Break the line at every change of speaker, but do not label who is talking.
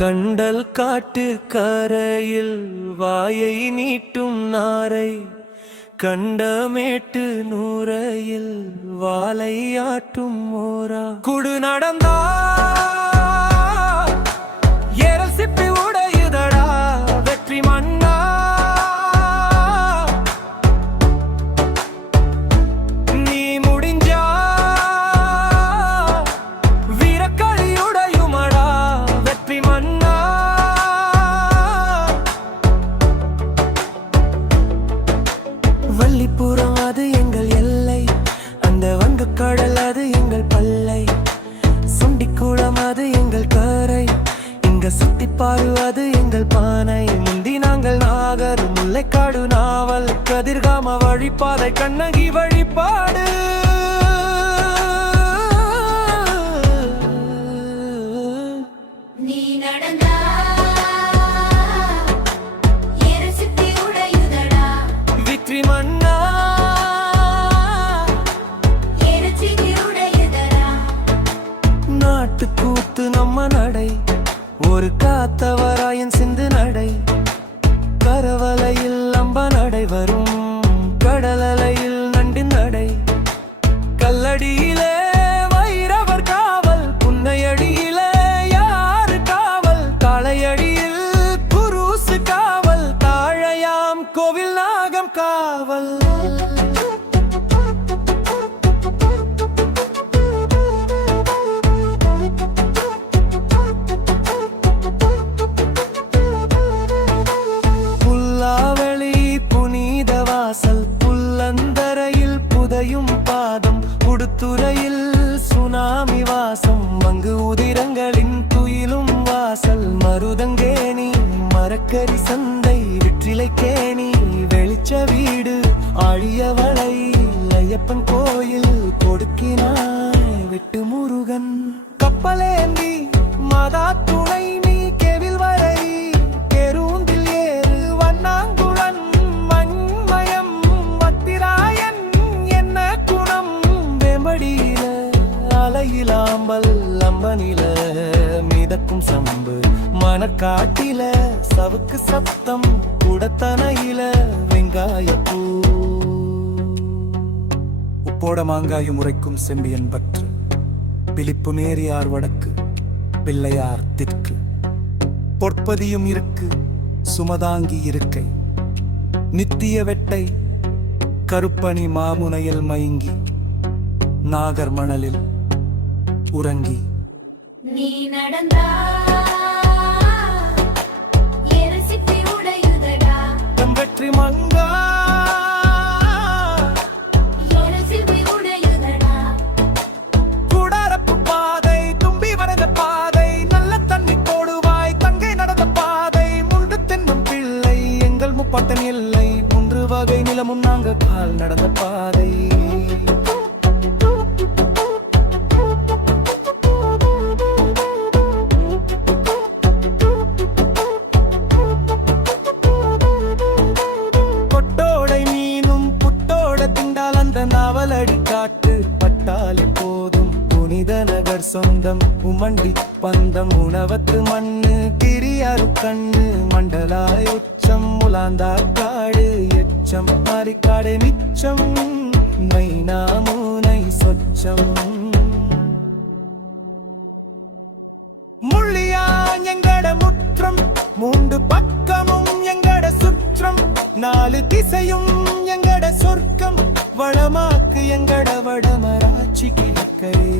கண்டல் காட்டு கரையில் வாயை நீட்டும் நாரை கண்டமேட்டு நூறையில் வாலை ஆட்டும் மோரா. குடு நடந்தா நாவல் கதிர்காம வழிபாதை கண்ணகி வழிபாடு.
நீ நடந்தா
விக்ரி மன்னா. நாட்டு கூத்து நம்ம நடை. ஒரு காத்தவராயன் வரும் உடுத்துறையில் சுனாமி வாசம் மங்கு உதிரங்களின் துயிலும் வாசல் மருதங்கேணி மரக்கறி சந்தை விற்றிலை கேணி வெளிச்ச வீடு ஆழியவளை ஐயப்பன் கோயில் கொடுக்கினார். அலையிலாம்பல் அம்பனில மிதக்கும் சம்பு மணக்காட்டில சவுக்கு சத்தம் குடத்தனையில வெங்காயப்பூ
உப்போட மாங்காயும் உரைக்கும் செம்பியன் பற்று பிலிப்பு நேரியார் வடக்கு பிள்ளையார் திற்கு. பொற்பதியும் இருக்கு சுமதாங்கி இருக்கை நித்திய வெட்டை கருப்பணி மாமுனையில் மயங்கி நாகர் மணலில் உறங்கி.
நீ நடந்தா
வெற்றி மங்கா.
எரசிப்பி உடையுதடா?
குடாரப்பு பாதை தும்பி வரைந்த பாதை நல்ல தண்ணி போடுவாய் தங்கை நடந்த பாதை முண்டு தென்னும் பிள்ளை எங்கள் முப்பாட்டன் எல்லை மூன்று வகை நிலமும் நாங்க கால் நடந்த பாதை. அந்த நாவலடி காட்டு பட்டாலே போதும். புனித நகர் சொந்தம் உமண்டி பந்தம் உணவத்து மண்ணு கிரியாரு கண்ணு மண்டலாய் உச்சம் முலாந்தார் காடு எச்சம் மாறிக்காடு மிச்சம் மைனா மூனை சொச்சம். முள்ளியா எங்கட முற்றம் மூன்று பக்கமும் எங்கட சுற்றம் நாலு திசையும் எங்கட சொர்க்கம். வளமாக்கு எங்கட வடமராட்சி கிழக்கரே